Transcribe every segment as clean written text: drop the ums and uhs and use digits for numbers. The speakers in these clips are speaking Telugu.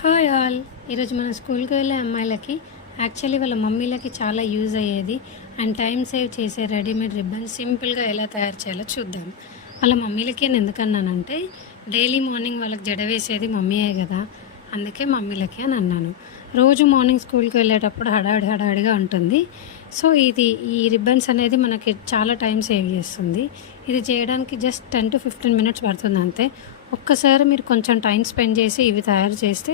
Hi all. ఈరోజు మన స్కూల్కి వెళ్ళే అమ్మాయిలకి యాక్చువల్లీ వాళ్ళ మమ్మీలకి చాలా యూజ్ అయ్యేది అండ్ టైం సేవ్ చేసే రెడీమేడ్ రిబ్బన్ సింపుల్గా ఎలా తయారు చేయాలో చూద్దాం. వాళ్ళ మమ్మీలకి నేను ఎందుకన్నానంటే డైలీ మార్నింగ్ వాళ్ళకి జడ వేసేది మమ్మీయే కదా, అందుకే మమ్మీలకి అని అన్నాను. రోజు మార్నింగ్ స్కూల్కి వెళ్ళేటప్పుడు హడావిడిగా ఉంటుంది. సో ఈ రిబ్బన్స్ అనేది మనకి చాలా టైం సేవ్ చేస్తుంది. ఇది చేయడానికి జస్ట్ 10 to 15 minutes పడుతుంది అంతే. ఒక్కసారి మీరు కొంచెం టైం స్పెండ్ చేసి ఇవి తయారు చేస్తే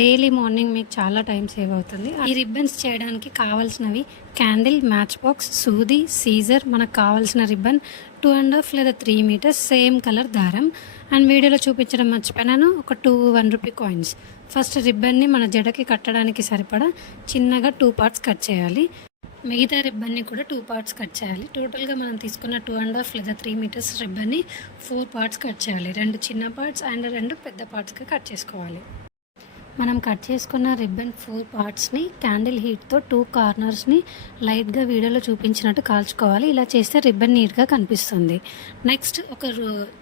డైలీ మార్నింగ్ మీకు చాలా టైం సేవ్ అవుతుంది. ఈ రిబ్బన్స్ చేయడానికి కావాల్సినవి క్యాండిల్, మ్యాచ్ బాక్స్, సూది, సీజర్, మనకు కావాల్సిన రిబ్బన్ 2.5 లేదా 3 meters సేమ్ కలర్ దారం అండ్ వీడియోలో చూపించడం మర్చిపోయినాను, ఒక 2 1 rupee కాయిన్స్. ఫస్ట్ రిబ్బన్ని మన జడకి కట్టడానికి సరిపడా చిన్నగా 2 parts కట్ చేయాలి. మిగతా రిబ్బన్ని కూడా 2 parts కట్ చేయాలి. టోటల్గా మనం తీసుకున్న 2.5 లేదా 3 meters రిబ్బన్ని 4 parts కట్ చేయాలి. 2 చిన్న పార్ట్స్ అండ్ 2 పెద్ద పార్ట్స్గా కట్ చేసుకోవాలి. మనం కట్ చేసుకున్న రిబ్బన్ 4 partsని క్యాండిల్ హీట్తో 2 కార్నర్స్ని లైట్గా వీడియోలో చూపించినట్టు కాల్చుకోవాలి. ఇలా చేస్తే రిబ్బన్ నీట్గా కనిపిస్తుంది. నెక్స్ట్ ఒక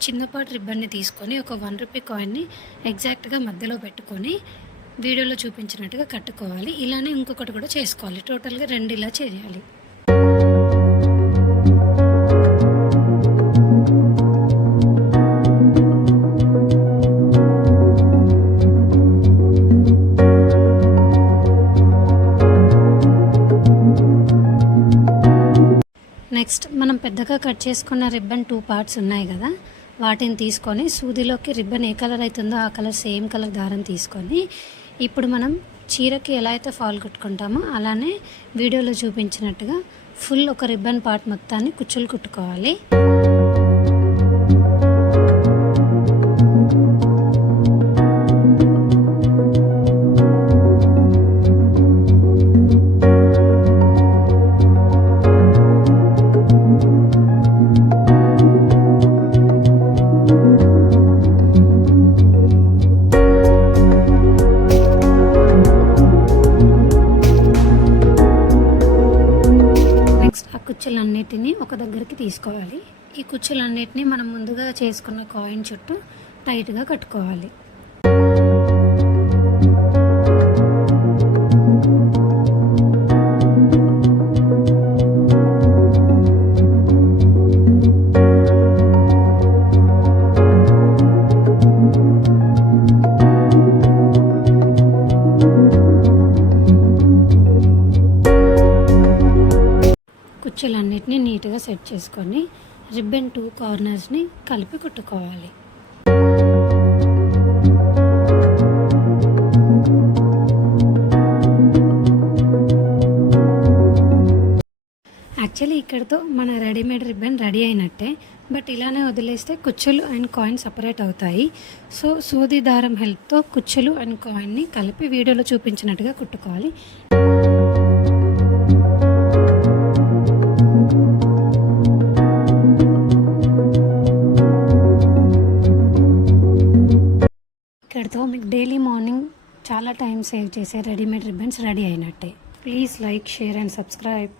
చిన్న పార్ట్ రిబ్బన్ని తీసుకొని ఒక 1 rupee కాయిన్ని ఎగ్జాక్ట్గా మధ్యలో పెట్టుకొని వీడియోలో చూపించినట్టుగా కట్టుకోవాలి. ఇలానే ఇంకొకటి కూడా చేసుకోవాలి. టోటల్గా 2 ఇలా చేయాలి. నెక్స్ట్ మనం పెద్దగా కట్ చేసుకున్న రిబ్బన్ 2 parts ఉన్నాయి కదా, వాటిని తీసుకొని సూదిలోకి రిబ్బన్ ఏ కలర్ అవుతుందో ఆ కలర్ సేమ్ కలర్ దారం తీసుకొని ఇప్పుడు మనం చీరకి ఎలా అయితే ఫాల్ కుట్టుకుంటామో అలానే వీడియోలో చూపించినట్టుగా ఫుల్ ఒక రిబ్బన్ పార్ట్ మొత్తాన్ని కుచ్చులు కుట్టుకోవాలి. కుచ్చులన్నిటిని ఒక దగ్గరికి తీసుకోవాలి. ఈ కుచ్చులన్నిటిని మనం ముందుగా చేసుకున్న కాయిన్ చుట్టూ టైట్గా కట్టుకోవాలి. కుచ్చులన్నిటిని నీట్గా సెట్ చేసుకొని రిబ్బన్ 2 కార్నర్స్ని కలిపి కుట్టుకోవాలి. యాక్చువల్లీ ఇక్కడతో మన రెడీమేడ్ రిబ్బన్ రెడీ అయినట్టే. బట్ ఇలానే వదిలేస్తే కుచ్చులు అండ్ కాయిన్ సపరేట్ అవుతాయి. సో సూది దారం హెల్ప్తో కుచ్చులు అండ్ కాయిన్ని కలిపి వీడియోలో చూపించినట్టుగా కుట్టుకోవాలి. ఇక్కడితో మీకు డైలీ మార్నింగ్ చాలా టైం సేవ్ చేసే రెడీమేడ్ రిబ్బన్స్ రెడీ అయినట్టే. Please like, share and subscribe.